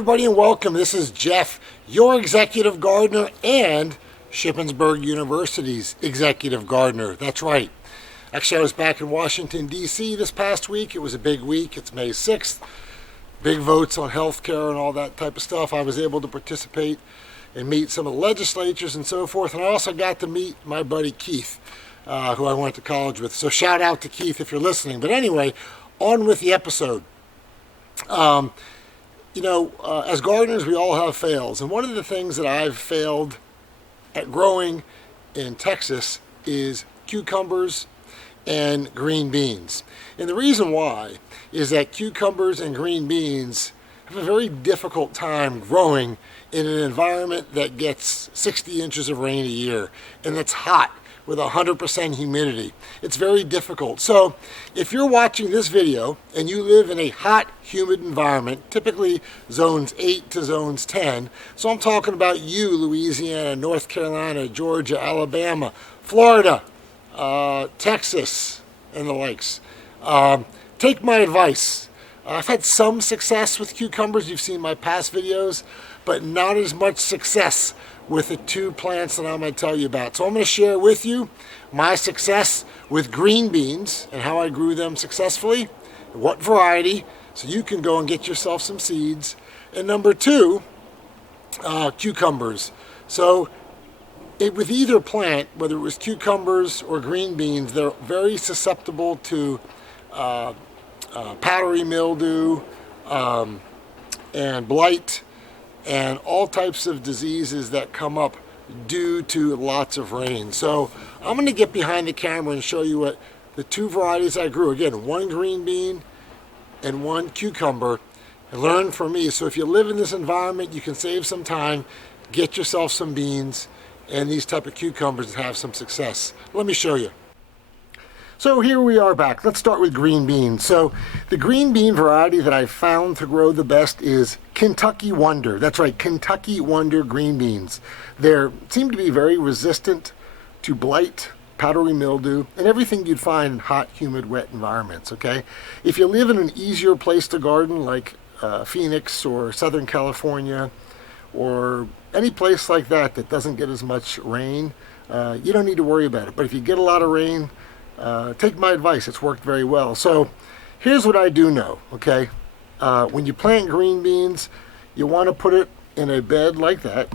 everybody, and welcome. This is Jeff, your executive gardener and Shippensburg University's executive gardener. That's right. Actually, I was back in Washington, D.C. this past week. It was a big week. It's May 6th. Big votes on healthcare and all that type of stuff. I was able to participate and meet some of the legislatures and so forth. And I also got to meet my buddy Keith, who I went to college with. So shout out to Keith if you're listening. But anyway, on with the episode. As gardeners, we all have fails. And one of the things that I've failed at growing in Texas is cucumbers and green beans. And the reason why is that cucumbers and green beans have a very difficult time growing in an environment that gets 60 inches of rain a year and that's hot with 100% humidity. It's very difficult. So if you're watching this video and you live in a hot, humid environment, typically zones 8 to zones 10, so I'm talking about you, Louisiana, North Carolina, Georgia, Alabama, Florida, Texas, and the likes, take my advice. I've had some success with cucumbers. You've seen my past videos, but not as much success with the two plants that I'm going to tell you about. So I'm going to share with you my success with green beans and how I grew them successfully, what variety, so you can go and get yourself some seeds. And number two, cucumbers. So with either plant, whether it was cucumbers or green beans, they're very susceptible to powdery mildew and blight and all types of diseases that come up due to lots of rain. So I'm going to get behind the camera and show you what the two varieties I grew. Again, one green bean and one cucumber, and learn from me. So if you live in this environment, you can save some time, get yourself some beans and these type of cucumbers and have some success. Let me show you. So here we are back. Let's start with green beans. So the green bean variety that I found to grow the best is Kentucky Wonder. That's right, Kentucky Wonder green beans. They seem to be very resistant to blight, powdery mildew, and everything you'd find in hot, humid, wet environments, okay? If you live in an easier place to garden like Phoenix or Southern California or any place like that that doesn't get as much rain, you don't need to worry about it. But if you get a lot of rain, take my advice. It's worked very well. So here's what I do know, okay? When you plant green beans, you want to put it in a bed like that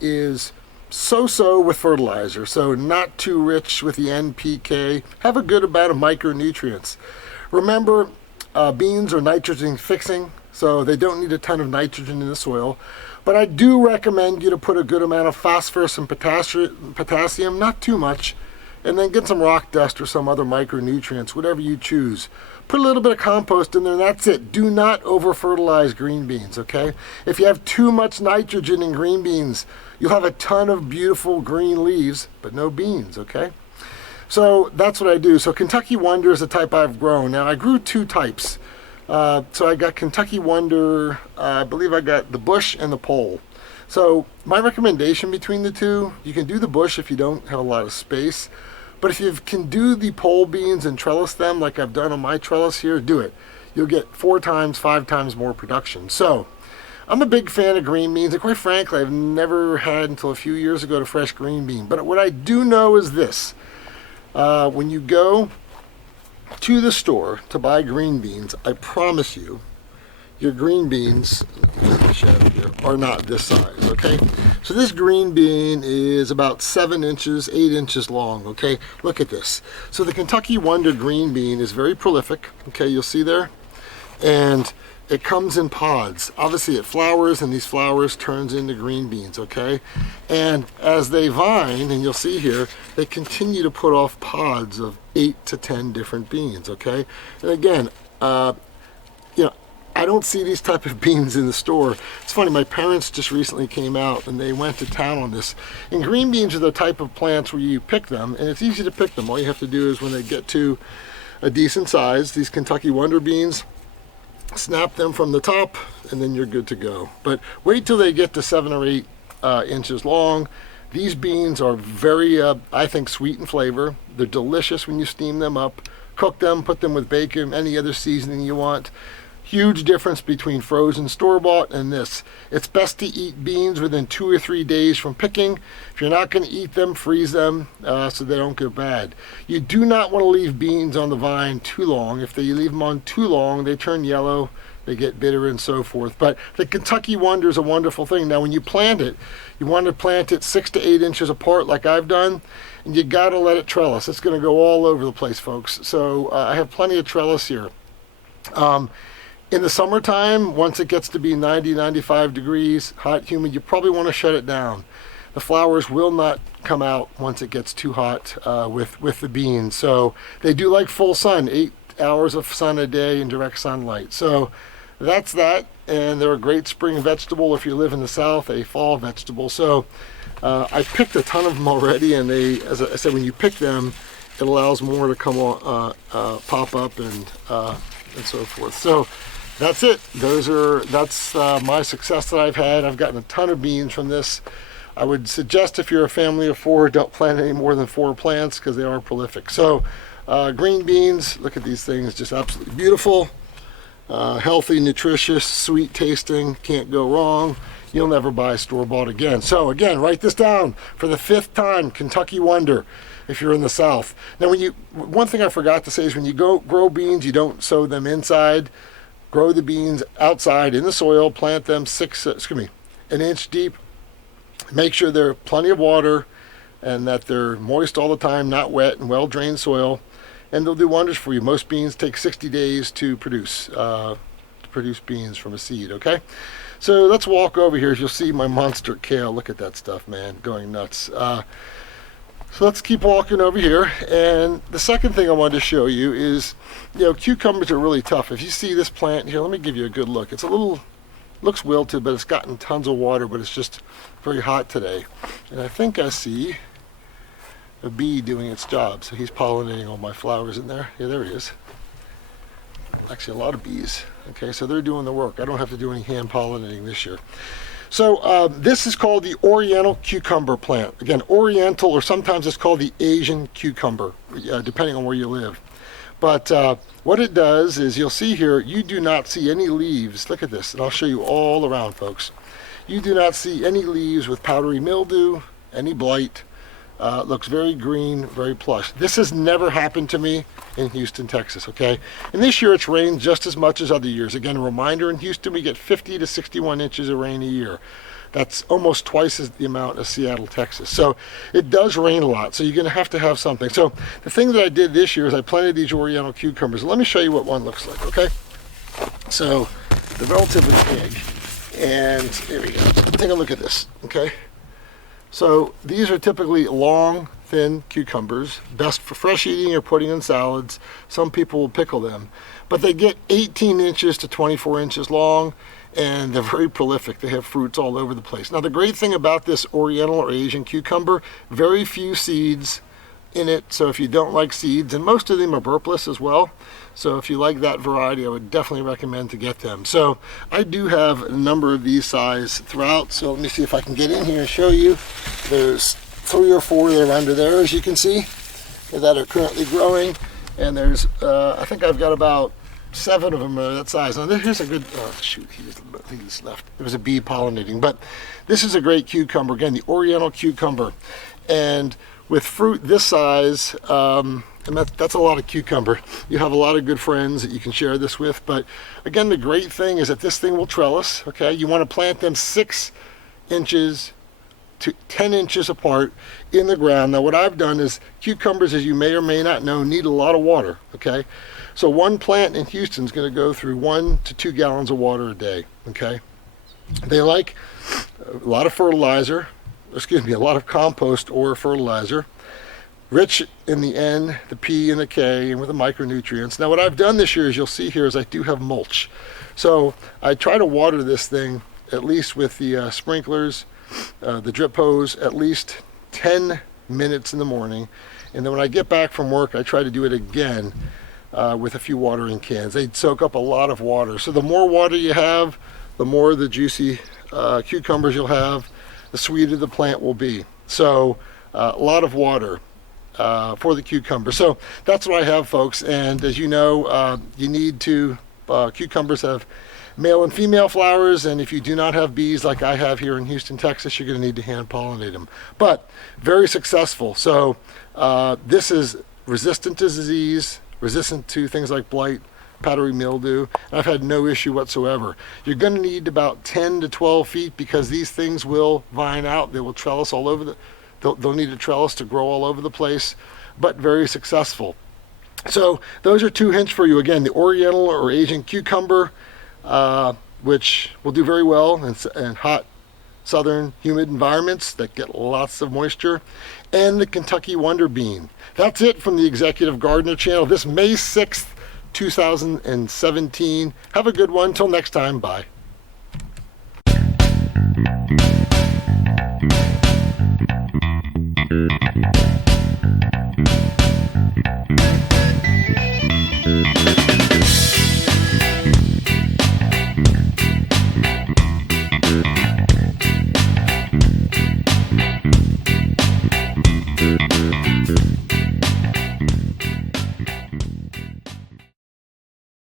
is so-so with fertilizer, so not too rich with the NPK. Have a good amount of micronutrients. Remember, beans are nitrogen fixing, so they don't need a ton of nitrogen in the soil. But I do recommend you to put a good amount of phosphorus and potassium, not too much, and then get some rock dust or some other micronutrients, whatever you choose. Put a little bit of compost in there and that's it. Do not over-fertilize green beans, okay? If you have too much nitrogen in green beans, you'll have a ton of beautiful green leaves, but no beans, okay? So that's what I do. So Kentucky Wonder is the type I've grown. Now I grew two types. So I got Kentucky Wonder, I believe I got the bush and the pole. So my recommendation between the two, you can do the bush if you don't have a lot of space. But if you can do the pole beans and trellis them like I've done on my trellis here, do it. You'll get 4 times, 5 times more production. So I'm a big fan of green beans. And quite frankly, I've never had until a few years ago a fresh green bean. But what I do know is this. When you go to the store to buy green beans, I promise you, your green beans are not this size, okay? So this green bean is about 7 inches, 8 inches long, okay? Look at this. So the Kentucky Wonder green bean is very prolific, okay? You'll see there. And it comes in pods. Obviously it flowers and these flowers turns into green beans, okay? And as they vine, and you'll see here, they continue to put off pods of 8 to 10 different beans, okay? And again, I don't see these type of beans in the store. It's funny, my parents just recently came out and they went to town on this. And green beans are the type of plants where you pick them, and it's easy to pick them. All you have to do is when they get to a decent size, these Kentucky Wonder beans, snap them from the top, and then you're good to go. But wait till they get to 7 or 8 inches long. These beans are very, I think, sweet in flavor. They're delicious when you steam them up. Cook them, put them with bacon, any other seasoning you want. Huge difference between frozen store-bought and this. It's best to eat beans within 2 or 3 days from picking. If you're not going to eat them, freeze them so they don't go bad. You do not want to leave beans on the vine too long. If you leave them on too long, they turn yellow, they get bitter and so forth. But the Kentucky Wonder is a wonderful thing. Now when you plant it, you want to plant it 6 to 8 inches apart like I've done, and you got to let it trellis. It's going to go all over the place, folks. So I have plenty of trellis here. In the summertime, once it gets to be 90, 95 degrees, hot, humid, you probably want to shut it down. The flowers will not come out once it gets too hot with the beans. So they do like full sun, 8 hours of sun a day in direct sunlight. So that's that, and they're a great spring vegetable if you live in the South, a fall vegetable. So I picked a ton of them already, and they, as I said, when you pick them, it allows more to come on, pop up and so forth. So that's it. That's my success that I've had. I've gotten a ton of beans from this. I would suggest if you're a family of 4, don't plant any more than 4 plants because they are prolific. So green beans, look at these things, just absolutely beautiful. Healthy, nutritious, sweet tasting, can't go wrong. You'll never buy store-bought again. So again, write this down for the 5th time, Kentucky Wonder, if you're in the South. Now one thing I forgot to say is when you grow beans, you don't sow them inside. Grow the beans outside in the soil, plant them an inch deep. Make sure there are plenty of water and that they're moist all the time, not wet, and well-drained soil, and they'll do wonders for you. Most beans take 60 days to produce beans from a seed, okay? So let's walk over here. As you'll see my monster kale. Look at that stuff, man, going nuts. So let's keep walking over here. And the second thing I wanted to show you is, cucumbers are really tough. If you see this plant here, let me give you a good look. It's looks wilted, but it's gotten tons of water, but it's just very hot today. And I think I see a bee doing its job. So he's pollinating all my flowers in there. Yeah, there he is. Actually, a lot of bees. Okay, so they're doing the work. I don't have to do any hand pollinating this year. So this is called the Oriental cucumber plant. Again, Oriental, or sometimes it's called the Asian cucumber, depending on where you live. But what it does is, you'll see here, you do not see any leaves. Look at this, and I'll show you all around, folks. You do not see any leaves with powdery mildew, any blight. Looks very green, very plush. This has never happened to me in Houston, Texas, okay? And this year it's rained just as much as other years. Again, a reminder, in Houston we get 50 to 61 inches of rain a year. That's almost twice as the amount of Seattle, Texas. So it does rain a lot, so you're gonna have to have something. So the thing that I did this year is I planted these Oriental cucumbers. Let me show you what one looks like, okay? So they're relatively big, and here we go. Take a look at this, okay? So these are typically long, thin cucumbers, best for fresh eating or putting in salads. Some people will pickle them, but they get 18 inches to 24 inches long, and they're very prolific. They have fruits all over the place. Now the great thing about this Oriental or Asian cucumber, very few seeds in it, so if you don't like seeds, and most of them are burpless as well, so if you like that variety, I would definitely recommend to get them. So I do have a number of these size throughout, so let me see if I can get in here and show you. There's 3 or 4 that are under there, as you can see, that are currently growing, and there's I think I've got about 7 of them are that size. Now here's a good, oh shoot, he's left. There was a bee pollinating, but this is a great cucumber, again, the Oriental cucumber. And with fruit this size, and that's a lot of cucumber. You have a lot of good friends that you can share this with. But again, the great thing is that this thing will trellis, okay? You want to plant them 6 inches to 10 inches apart in the ground. Now what I've done is, cucumbers, as you may or may not know, need a lot of water, okay? So one plant in Houston is going to go through 1 to 2 gallons of water a day, okay? They like a lot of fertilizer, a lot of compost or fertilizer, rich in the N, the P, and the K, and with the micronutrients. Now what I've done this year, as you'll see here, is I do have mulch. So I try to water this thing, at least with the sprinklers, the drip hose, at least 10 minutes in the morning. And then when I get back from work, I try to do it again with a few watering cans. They soak up a lot of water. So the more water you have, the more the juicy cucumbers you'll have, the sweeter the plant will be. So a lot of water for the cucumber. So that's what I have, folks. And as you know, you need to cucumbers have male and female flowers, and if you do not have bees like I have here in Houston, Texas, you're going to need to hand pollinate them. But very successful. So this is resistant to disease, resistant to things like blight, powdery mildew. I've had no issue whatsoever. You're going to need about 10 to 12 feet because these things will vine out. They will trellis all over they'll need a trellis to grow all over the place, but very successful. So those are 2 hints for you. Again, the Oriental or Asian cucumber, which will do very well in hot, southern, humid environments that get lots of moisture, and the Kentucky Wonder Bean. That's it from the Executive Gardener channel this May 6th, 2017. Have a good one. Till next time. Bye.